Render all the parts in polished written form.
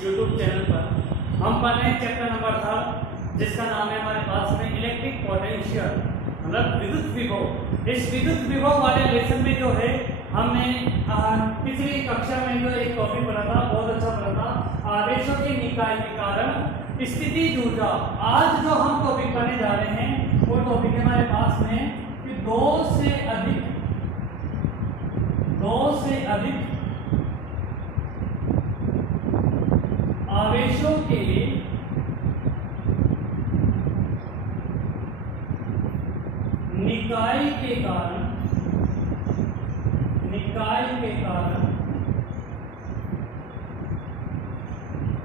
YouTube channel पर हम पढ़ रहे हैं चैप्टर नंबर 3 जिसका नाम है हमारे पास में इलेक्ट्रिक पोटेंशियल मतलब विद्युत विभव। इस विद्युत विभव वाले लेसन में जो है हमने पिछली कक्षा में जो एक टॉपिक पढ़ा था, बहुत अच्छा पढ़ा था, आवेशों के निकाय के कारण स्थिति ऊर्जा। आज जो हम टॉपिक पढ़ने जा रहे हैं वो टॉपिक है हमारे पास में कि दो से अधिक आवेशों के निकाय के कारण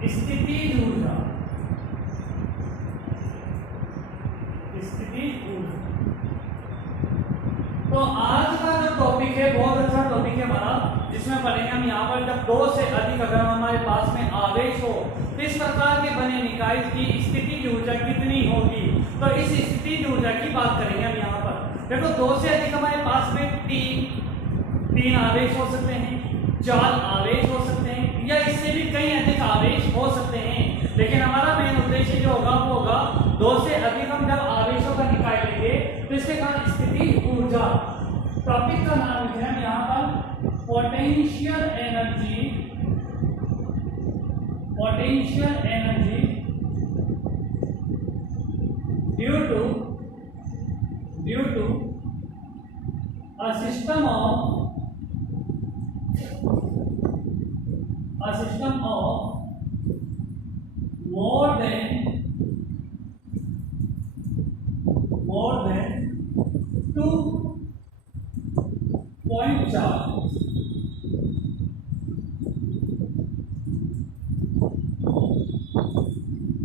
स्थिति ऊर्जा तो आज का जो टॉपिक है बहुत अच्छा टॉपिक है हमारा, जिसमें पढ़ेंगे हम यहाँ पर जब दो से अधिक अगर हमारे पास में आवेश हो तो इस प्रकार के बने निकाय की स्थिति ऊर्जा कितनी होगी। तो इस स्थिति ऊर्जा की बात करेंगे हम यहाँ पर। देखो दो से अधिक हमारे पास में तीन आवेश हो सकते हैं, 4 आवेश हो सकते हैं, या इससे भी कई अधिक आवेश हो सकते हैं। लेकिन हमारा मेन उद्देश्य जो होगा वो होगा दो से अधिक हम जब आवेशों का निकाय लेंगे तो इसके कारण स्थिति ऊर्जा। टॉपिक का नाम लिखे हम यहाँ पर potential energy due to a system of more than 2.4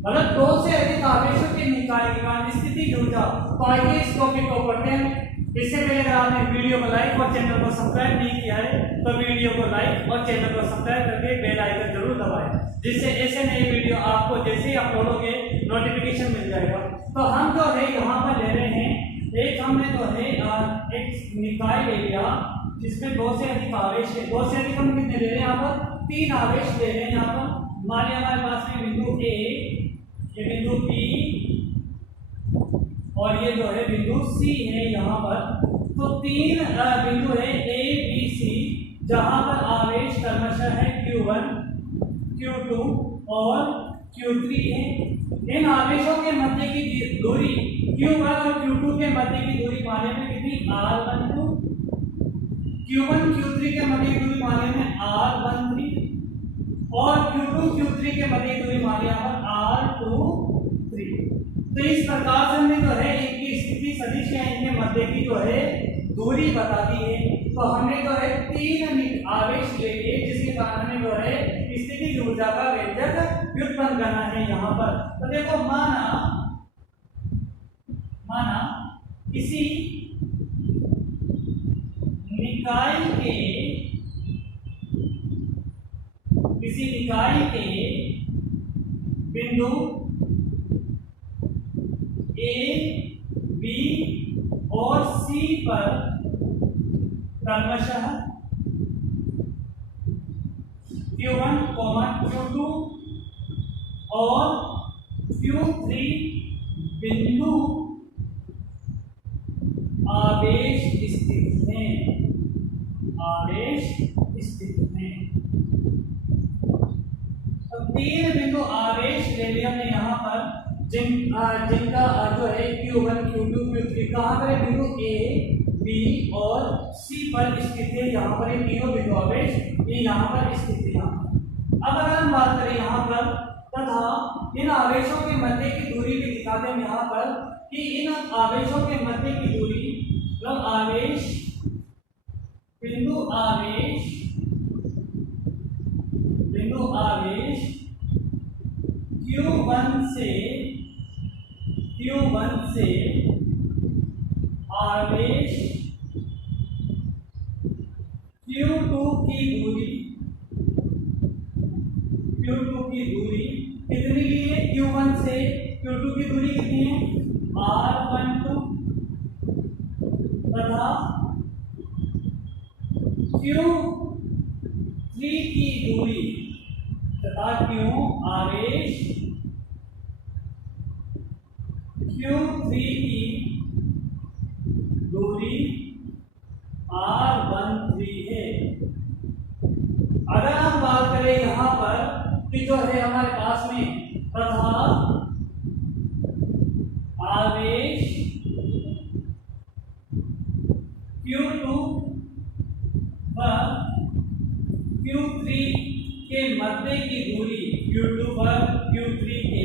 मतलब दो से अधिक आवेशों के निकाय के कारण स्थिति ऊर्जा। तो आइए इस टॉपिक को पढ़ते हैं। इससे पहले अगर आपने वीडियो को लाइक और चैनल को सब्सक्राइब नहीं किया है तो वीडियो को लाइक और चैनल को सब्सक्राइब करके बेल आइकन जरूर दबाएं, जिससे ऐसे नए वीडियो आपको जैसे ही अपलोड होंगे नोटिफिकेशन मिल जाएगा। तो हम जो है यहाँ पर ले रहे हैं एक, हमने जो है एक निकाय ले लिया जिसमें दो से अधिक आवेश है। दो से अधिक हम कितने ले रहे हैं यहाँ पर? 3 आवेश ले रहे हैं यहाँ पर। मान लिया हमारे पास में बिंदु ए, ये बिंदु बी और ये जो है बिंदु सी है यहाँ पर। तो 3 बिंदु है ए बी सी, जहां पर आवेश क्रमशः है Q1 Q2 और Q3 है। इन आवेशों के मध्य की दूरी Q1 और Q2 के मध्य की दूरी माने में कितनी? R12। Q1 Q3 के मध्य की दूरी माने में R13 और Q2 Q3 के मध्य की दूरी माने R23। तो इस प्रकार से हमने जो है इनकी स्थिति सदिश या इनके मध्य की जो है दूरी बता दी है। तो हमने जो है 3 आवेश ले लिए जिसके कारण हमें जो है स्थिति ऊर्जा का व्यंजक व्युत्पन्न करना है यहाँ पर। तो देखो माना किसी निकाय के बिंदु ए बी और सी पर क्रमशः Q1, Q2 और Q3 बिंदु आवेश स्थित हैं। तो 3 बिंदु आवेश ले लिया हमने यहाँ पर, जिनका जो है Q1 Q2 Q3 कहाँ पर है? बिंदु ए बी और सी पर स्थित है। यहाँ पर एक तीनों बिंदु आवेश ये यहाँ पर स्थित है। अब अगर हम बात करें यहाँ पर तथा इन आवेशों के मध्य की दूरी भी दिखाते हैं यहाँ पर कि इन आवेशों के मध्य की दूरी मतलब आवेश बिंदु आवेश Q1 से आवेश Q2 की दूरी कितनी ली है? Q1 से Q2 की दूरी कितनी है? R12 तथा Q3 की दूरी अर्थात क्यों आवेश Q3 की दूरी R13 है। अगर हम बात करें यहां पर कि जो है हमारे पास में तथा आवेश Q2 पर Q3 के मध्य की दूरी, Q2 पर Q3 के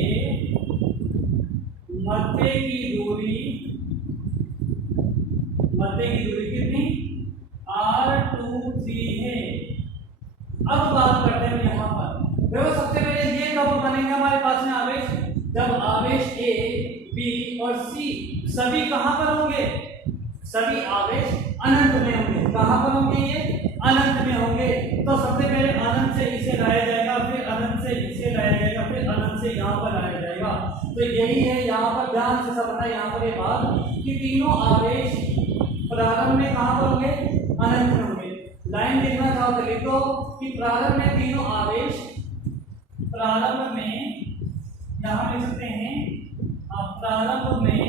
मध्य की दूरी कितनी? R23 है। अब बात करते हैं यहां पर, देखो सबसे पहले ये कब बनेंगे हमारे पास में आवेश? जब आवेश A, B और C सभी कहां पर होंगे? सभी आवेश अनंत में होंगे। कहां पर होंगे? ये अनंत में होंगे। तो सबसे पहले अनंत से इसे लाया जाएगा, फिर अनंत से इसे लाया जाएगा, फिर अनंत से यहां पर लाया जाएगा। तो यही है यहां पर ध्यान से समझना यहां पर ये बात कि तीनों आवेश प्रारंभ में कहां पर होंगे? अनंत में होंगे। लाइन देखना चाहो तो लिखो कि प्रारंभ में तीनों आवेश, प्रारंभ में यहां लिख सकते हैं प्रारंभ में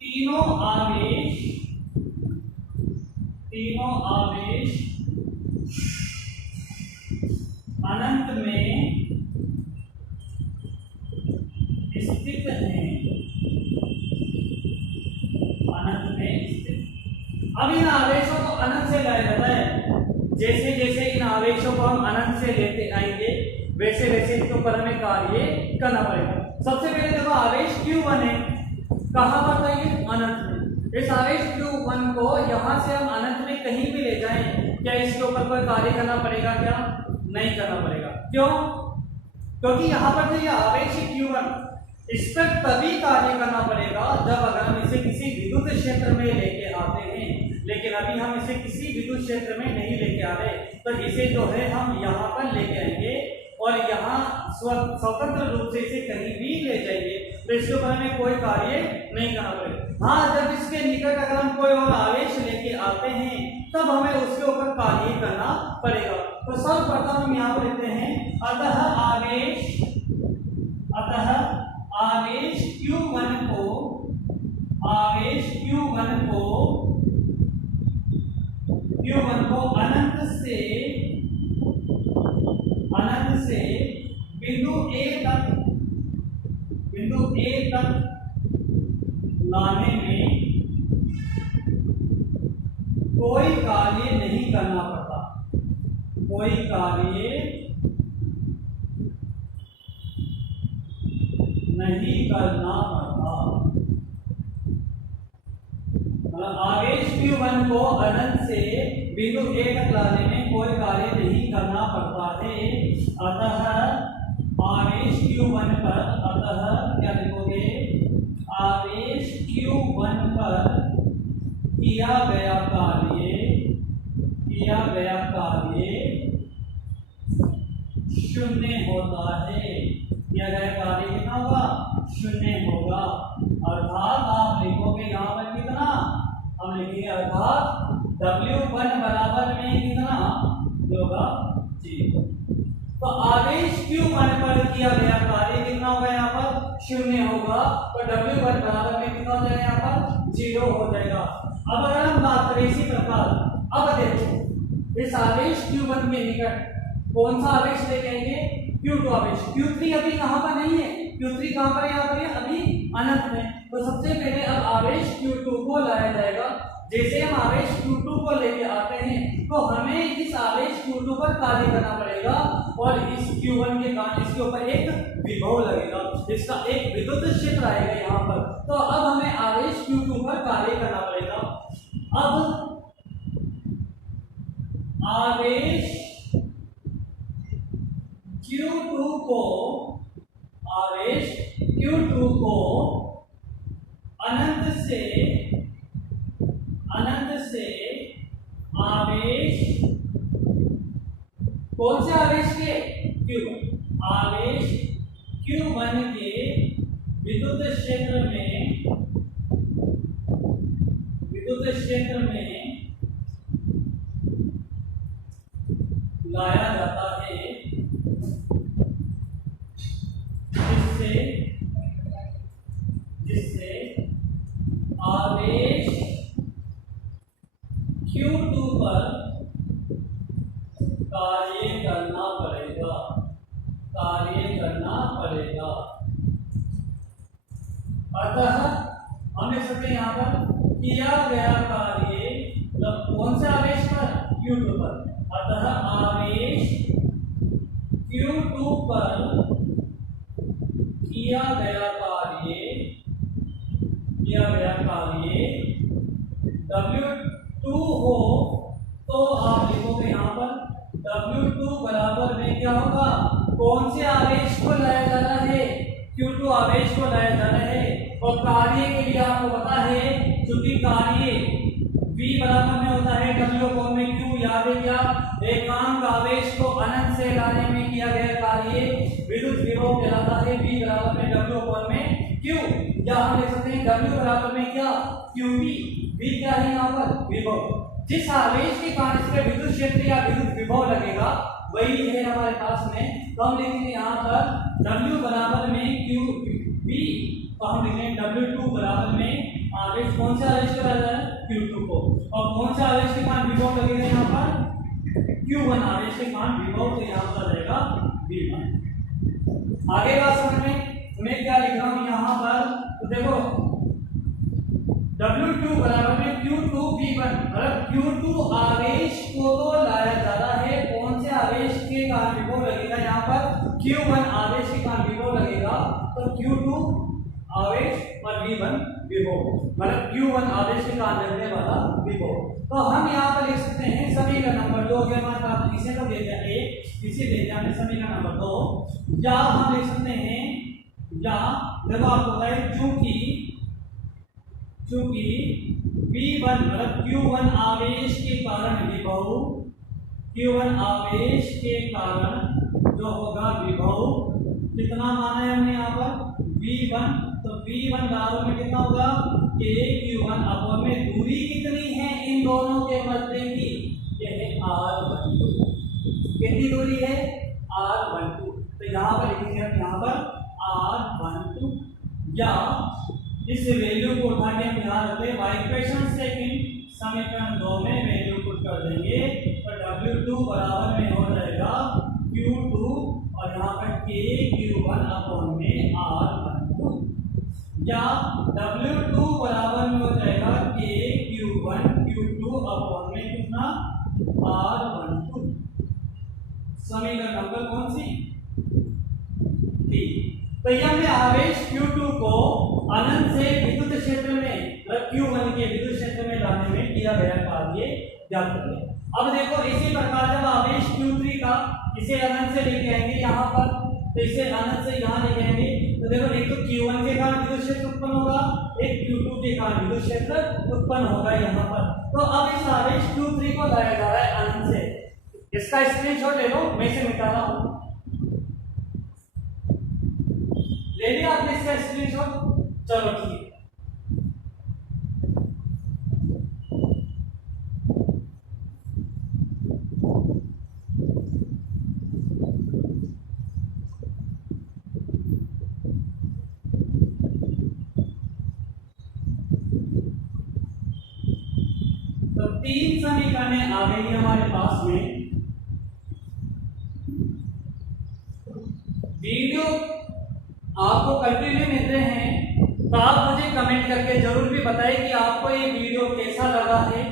तीनों आवेश अनंत में स्थित हैं, अनंत में स्थित। अब इन आवेशों को अनंत से लाया जाता है। जैसे जैसे इन आवेशों को हम अनंत से लेते आएंगे वैसे वैसे इनके ऊपर हमें कार्य करना पड़ेगा। सबसे पहले देखो आवेश Q1 है, कहां पर था ये? अनंत में। इस आवेश Q1 को यहां से हम अनंत में कहीं भी ले जाएं, क्या इसके ऊपर कोई कार्य करना पड़ेगा? क्या नहीं करना पड़ेगा। क्यों? क्योंकि यहां पर जो ये आवेश Q1, इस पर तभी कार्य करना पड़ेगा जब अगर हम इसे किसी विद्युत क्षेत्र में लेके आते हैं। लेकिन अभी हम इसे किसी विद्युत क्षेत्र में नहीं लेके आ रहे, तो इसे जो है हम यहाँ पर लेके आएंगे और यहाँ स्वतंत्र रूप से इसे कहीं भी ले जाएंगे, तो इसके ऊपर हमें कोई कार्य नहीं करना पड़ेगा। हाँ, जब इसके निकट अगर हम कोई और आवेश लेके आते हैं तब हमें उसके ऊपर कार्य करना पड़ेगा। तो सर्वप्रथम हम यहाँ पर लेते हैं अतः आवेश Q1 को अनंत से बिंदु A तक लाने में कोई कार्य नहीं करना पड़ता, कोई कार्य नहीं करना पड़ता। मतलब आवेश Q1 को अनंत से बिंदु A तक लाने में कोई कार्य नहीं करना पड़ता है। अतः आवेश Q1 पर, अतः क्या लिखोगे? आवेश Q1 पर किया गया कार्य शून्य होता है। किया गया कार्य कितना होगा? शून्य होगा। अर्थात आप लिखोगे यहाँ पर कितना? हम लिखेंगे अर्थात W1 बराबर में कितना होगा? 0। तो आवेश Q1 पर किया गया कार्य कितना होगा? यहाँ पर शून्य होगा। तो W1 बराबर में कितना हो जाएगा? यहाँ पर 0 हो जाएगा। अब अगर हम बात करें इसी प्रकार, अब देखो इस आवेश Q1 के निकट कौन सा आवेश लेके आएंगे? Q2 आवेश। Q3 अभी कहां पर नहीं है, Q3 कहां पर है? यहाँ पर है अभी अनंत में। तो सबसे पहले अब आवेश Q2 को लाया जाएगा। जैसे हम आवेश Q2 को लेके आते हैं तो हमें इस आवेश Q2 पर कार्य करना पड़ेगा और इस Q1 के कारण इसके ऊपर एक विभव लगेगा, इसका एक विद्युत क्षेत्र आएगा यहाँ पर। तो अब हमें आवेश Q2 पर कार्य करना पड़ेगा। अब आवेश Q2 को अनंत से आवेश, कौन से आवेश के? Q1। आवेश Q1 के विद्युत क्षेत्र में सकते हैं यहाँ पर किया गया कार्य मतलब कौन से आवेश पर, Q2 पर। अतः आवेश Q2 पर किया गया कार्य W2 हो तो आप लिखोगे यहाँ पर W2 बराबर में क्या होगा, कौन से आवेश को लाया जाना है, Q2 आवेश को लाया जाना है। और कार्य के लिए आपको पता है क्योंकि कार्य V बराबर में होता है W कोण में Q, याद है क्या, एकांक आवेश को अनंत से लाने में किया गया कार्य विद्युत विभव कहलाता है। V बराबर में W कोण में Q, या हम लिख सकते हैं W बराबर में क्या, QV। V क्या है यहाँ पर, विभव। जिस आवेश के कारण इस पे विद्युत क्षेत्र या विद्युत विभव लगेगा वही है हमारे पास में। तो हम लिखेंगे यहाँ पर W बराबर में QV, तो हम लिखेंगे W2 बराबर में आवेश कौन से आवेश को लाया है, Q2 को। और कौन से आवेश के कारण विभव लगेगा यहाँ पर, Q1 आवेश के कारण विभव, तो यहाँ पर रहेगा V1। आगे बात समझ में, मैं क्या लिख रहा हूँ यहाँ पर, तो देखो W2 बराबर में Q2 V1, मतलब Q2 आवेश को तो लाया जाता है, कौन से आवेश के कारण विभव लगेगा यहाँ पर, Q1 आवेश के कारण विभव लगेगा, तो Q2 आवेश और V1 विभव, मतलब Q1 आवेश के कारण लगने वाला विभव। तो हम यहाँ पर लिख सकते हैं समीकरण नंबर 2 के हमारे पास, इसे तो दे दिया 1, इसे दे दिया हमने समीकरण नंबर 2, या हम लिख सकते हैं, या देखो आपको पता है चूंकि V1 मतलब Q1 आवेश के कारण विभव, Q1 आवेश के कारण जो होगा विभव कितना माना है हमने यहाँ पर, V1, तो V1 बराबर में कितना होगा, Q1 अपॉन में दूरी कितनी है इन दोनों के मध्य की, यह है R12। कितनी दूरी है, R12। तो यहाँ पर लिखेंगे हम यहाँ पर R12, या इस वैल्यू को उठा के हम यहाँ रखते हैं इक्वेशन सेकंड, समीकरण 2 में वैल्यू पुट कर देंगे, तो W2 बराबर में हो जाएगा Q2 और यहाँ पर Q1 अपॉन में R12, या W2 बराबर में हो जाएगा Q1 Q2 अपॉन में कितना, R12। समीकरण नंबर कौन सी, डी। तो यह हमने आवेश Q2 को अनंत से विद्युत क्षेत्र में Q1 के विद्युत क्षेत्र में लाने में किया गया कार्य ज्ञात करें। अब देखो इसी प्रकार जब आवेश Q3 का इसे अनंत से लेके आएंगे यहाँ पर, तो इसे अनंत से यहाँ लेके आएंगे, तो देखो एक तो Q1 के कारण विद्युत क्षेत्र उत्पन्न होगा, एक Q2 के कारण विद्युत क्षेत्र उत्पन्न होगा यहाँ पर। तो अब इस आवेश Q3 को लाया जा रहा है अनंत से, इसका स्क्रीनशॉट ले लो, मैं इसे मिटा रहा हूँ, ले लिया आपने इसका स्क्रीनशॉट, चलो ठीक है। तो 3 समीकरणें आ गई हमारे पास में। वीडियो आपको कंटिन्यू मिल रहे हैं, तो आप मुझे कमेंट करके जरूर भी बताएं कि आपको ये वीडियो कैसा लगा है,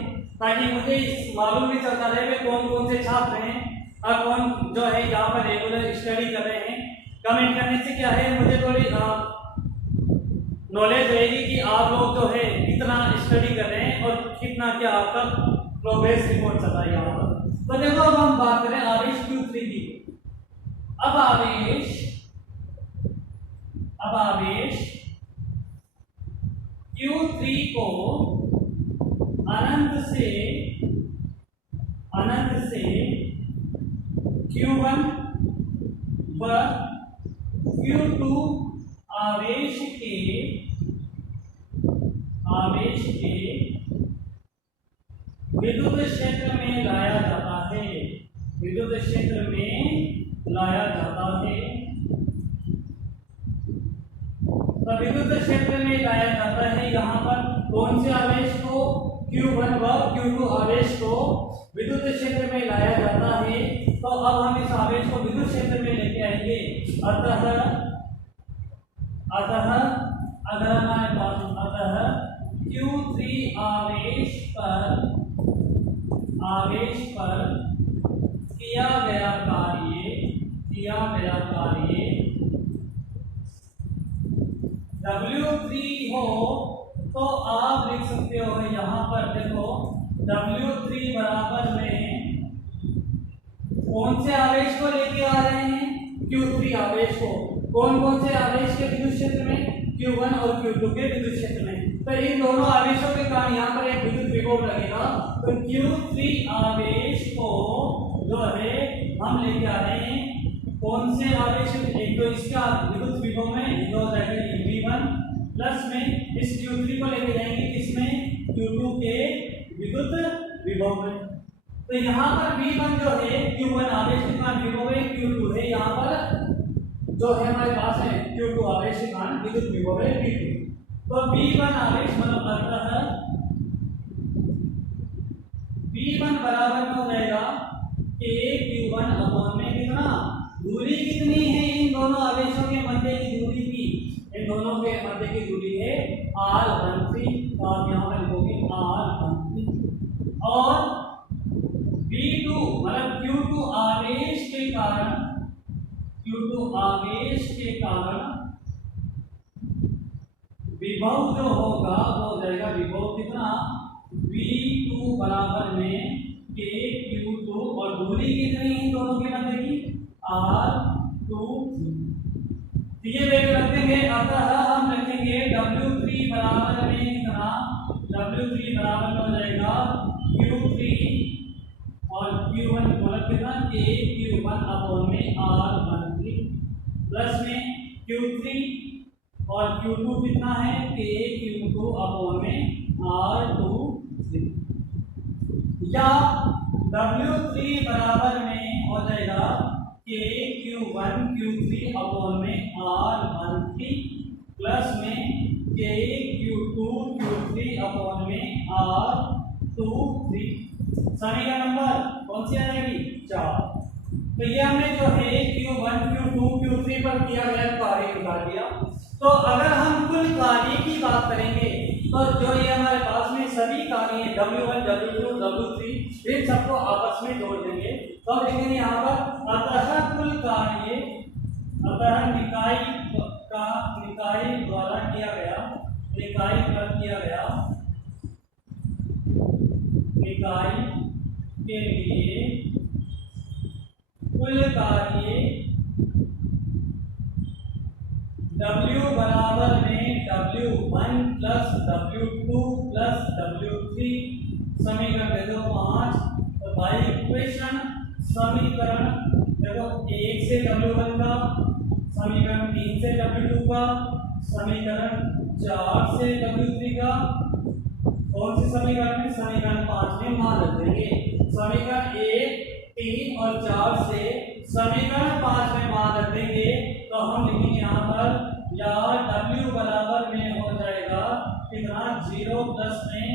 ताकि मुझे मालूम भी चलता रहे कि कौन कौन से छात्र हैं और कौन जो है यहाँ पर रेगुलर स्टडी कर रहे हैं। कमेंट करने से क्या है, मुझे थोड़ी नॉलेज रहेगी कि आप लोग जो है कितना स्टडी कर रहे हैं और कितना क्या आपका प्रोग्रेस रिपोर्ट चल रहा है यहाँ पर। तो देखो अब हम बात करें आवेश Q3 की। अब आवेश Q3 को अनंत से Q1 व Q2 आवेश के विद्युत क्षेत्र में लाया जाता है, विद्युत क्षेत्र में लाया जाता है। तो विद्युत क्षेत्र में लाया जाता है यहाँ पर कौन से आवेश को, Q1 व Q2 आवेश को विद्युत क्षेत्र में लाया जाता है। तो अब हम इस आवेश को विद्युत क्षेत्र में लेके आएंगे। अतः अगर हमारे पास आवेश पर किया गया कार्य W3 हो तो आप लिख सकते हो यहाँ पर देखो W3 बराबर में कौन से आवेश को लेके आ रहे हैं, Q3 आवेश को। कौन कौन से आवेश के विद्युत क्षेत्र में, Q1 और Q2 के विद्युत क्षेत्र में। तो इन दोनों आवेशों के कारण यहाँ पर एक विद्युत विभव लगेगा। तो Q3 आवेश को जो है हम लेके आ रहे हैं कौन से आवेश, एक तो इसका विद्युत विभव में जो हो जाएगा V1 प्लस में इस Q3 को लेके जाएंगे किसमें, Q2 के विद्युत विभव में। तो यहाँ पर V1 जो है Q1 आवेश के कारण विभव है, Q2 है यहाँ पर जो है हमारे पास है Q2 आवेश के कारण विद्युत विभव है V2। तो V1 आवेश मतलब लगता है V1 बराबर में हो जाएगा KQ1 अपॉन में कितना, दूरी कितनी है इन दोनों आवेशों के मध्य की दूरी की, इन दोनों के मध्य की दूरी है R13। तो आप यहाँ पर लिखोगे R13 और V2 मतलब Q2 आवेश के कारण विभव जो होगा वो हो जाएगा विभव कितना, V2 बराबर में KQ2 और दूरी कितनी इन दोनों के मध्य की R23। ये वैल्यू रख देंगे। अतः हम लिखेंगे W3 बराबर में कितना, W3 बराबर में हो जाएगा Q3 और Q1 मतलब कितना KQ1 अपॉन में R13 प्लस में Q3 और Q2 कितना है KQ2 अपॉन में R23 या W3 बराबर में हो जाएगा KQ1 Q3 अपॉन में R13 प्लस में KQ2 Q3 अपॉन में R23। समीकरण नंबर कौन सी आ जाएगी, 4। तो ये हमने जो है Q1 Q2 Q3 पर किया गया कार्य निकाल दिया। तो अगर हम कुल कार्य की बात करेंगे तो जो ये हमारे पास में सभी कार्य हैं W1 W2 W3 इन सबको आपस में जोड़ देंगे। तो अब लिखेंगे यहाँ पर अतः कुल कार्य, अतः निकाय द्वारा किया गया, निकाय के लिए कुल कार्य W बराबर में W1 plus W2 plus W3 समीकरण देखो 5। तो बाई इक्वेशन समीकरण देखो 1 से W1 का, समीकरण 3 से W2 का, समीकरण 4 से W3 का, कौन से समीकरण में, समीकरण 5 में मान रख देंगे। समीकरण 1 3 और 4 से समीकरण 5 में मान रख देंगे। तो हम लिखेंगे यहाँ पर या W बराबर में हो जाएगा कितना, 0 प्लस में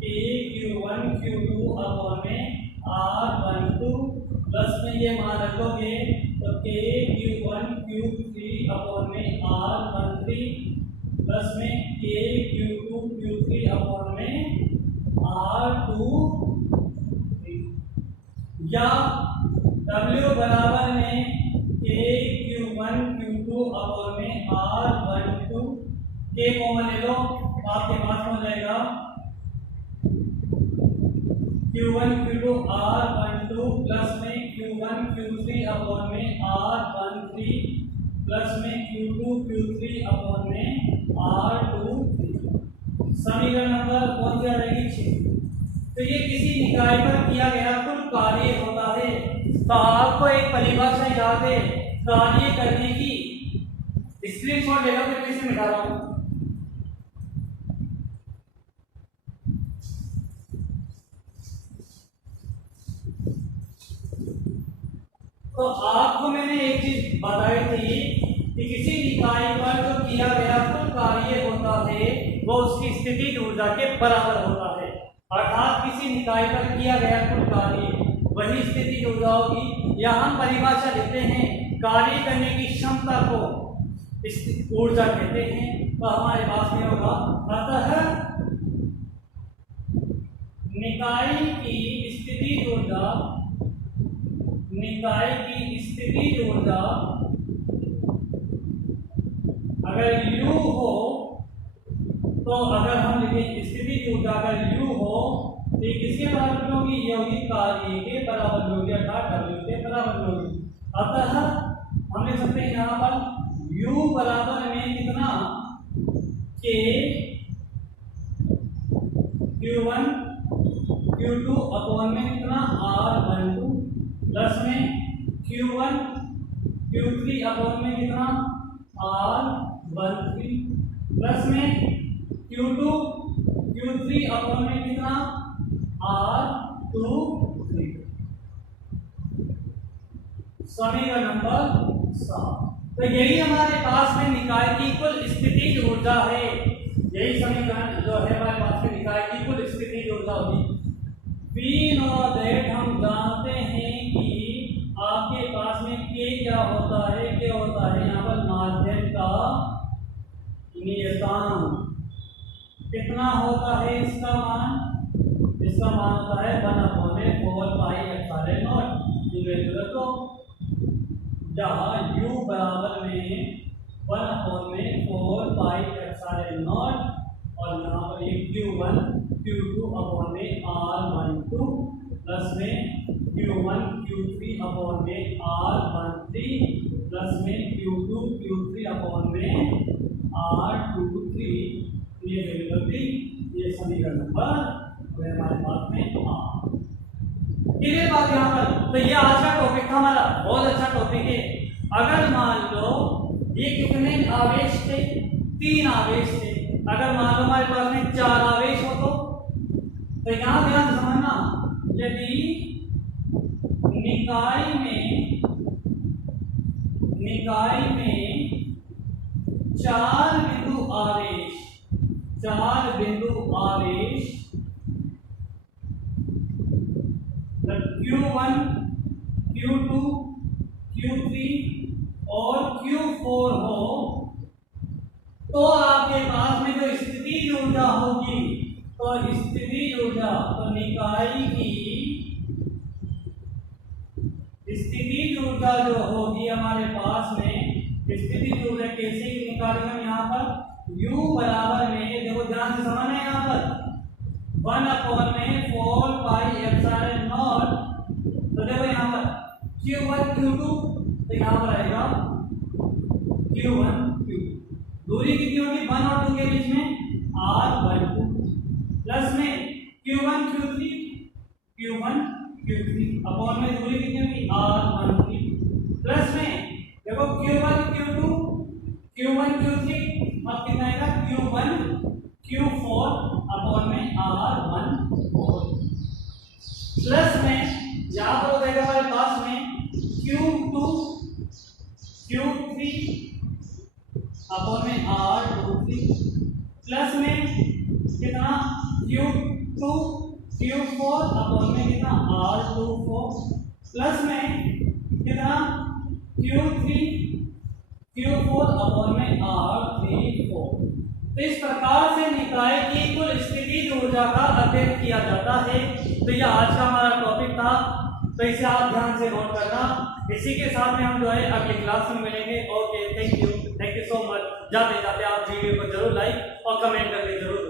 KQ1 Q2 अपॉन में R12 प्लस में ये मान रखोगे तो KQ1 Q3 अपॉन में R13 प्लस में KQ2 Q3 अपॉन में R23 या W बराबर में KQ1 Q2 अपॉन में R12 के कॉमन ले लो आपके पास हो जाएगा Q1 Q2 R12 प्लस में Q1 Q3 अपॉन में R13 प्लस में Q2 Q3 अपॉन में R23। समीकरण नंबर कौन सी आ जाएगी, 6। तो ये किसी निकाय पर किया गया कुल कार्य होता है। तो आपको एक परिभाषा याद है कार्य करने की, स्क्रीनशॉट ले लो, फिर से मिटा रहा हूं। तो आपको मैंने एक चीज बताई थी कि किसी निकाय पर जो किया गया कुल कार्य होता है वो उसकी स्थितिज ऊर्जा के बराबर होता है। अर्थात किसी निकाय पर किया गया कुल कार्य वही स्थितिज ऊर्जा होगी। या हम परिभाषा लेते हैं कार्य करने की क्षमता को ऊर्जा कहते हैं। तो हमारे पास में होगा अतः निकाय की स्थितिज ऊर्जा, निकाय की स्थितिज ऊर्जा अगर U हो, तो अगर हम लिखें स्थितिज ऊर्जा अगर U हो तो ये किसके बराबर होगी? ये होगी कार्य के बराबर होगी, अर्थात W के बराबर होगी। अतः हम लिख सकते हैं यहाँ पर U बराबर में कितना K Q1 Q2 अपॉन में कितना R12 प्लस में Q1 Q3 अपॉन में कितना R13 प्लस में Q2 Q3 अपॉन में कितना R23। समीकरण नंबर 7। तो यही हमारे पास में निकाय की कुल स्थितिज ऊर्जा है। यही समीकरण जो है हमारे पास में निकाय की कुल स्थितिज ऊर्जा होगी। We know that हम जानते हैं कि आपके पास में K क्या होता है? क्या होता है यहाँ पर माध्यम का नियतांक कितना होता है? इसका मान होता है 1/4 पाई एप्सिलॉन नॉट। तो जहाँ U बराबर में 1/4 पाई एप्सिलॉन नॉट और यहाँ पर ये Q1 Q2 अपॉन में R12 प्लस में Q1 Q3 अपॉन में R13 प्लस में Q2 Q3 अपॉन में R23। ये वैल्यू थी, ये समीकरण नंबर हमारे पास में क्लियर बात यहाँ पर। तो ये आज का टॉपिक था हमारा, बहुत अच्छा टॉपिक है। अगर मान लो ये कितने आवेश थे? 3 आवेश थे। अगर मान लो हमारे पास में 4 आवेश हो तो यहाँ ध्यान समझना, यदि निकाय में 4 बिंदु आवेश Q1 Q2 Q3 और Q4 हो तो आपके पास में जो स्थितिज ऊर्जा होगी, तो स्थितिज ऊर्जा तो निकाय की स्थितिज ऊर्जा जो होगी हमारे पास में, स्थितिज ऊर्जा कैसे निकालेंगे हम यहाँ पर? U बराबर में, देखो ध्यान से समझना है यहाँ पर 1/4 पाई एप्सिलॉन नॉट। तो देखो यहाँ पर Q1 Q2 तो यहाँ पर आएगा Q1 Q2, दूरी कितनी होगी 1 और 2 के बीच में R12 प्लस में Q1 Q3 अपॉन में दूरी कितनी होगी R13 प्लस में देखो Q1 Q3 अब कितना आएगा Q1 Q4 अपॉन में R14 प्लस में यहाँ पर हो जाएगा हमारे पास में Q2 Q3 अपॉन में R23 प्लस में कितना Q2 Q4 अपॉन में कितना R24 प्लस में कितना Q3 Q4 अपॉन में R34। तो इस प्रकार से निकाय की कुल स्थितिज ऊर्जा का अध्ययन किया जाता है। तो यह आज का हमारा टॉपिक था, तो इसे आप ध्यान से नोट करना। इसी के साथ में हम जो है अगली क्लास में मिलेंगे। Okay, thank you so much. जाते जाते आप वीडियो को जरूर लाइक और कमेंट करके जरूर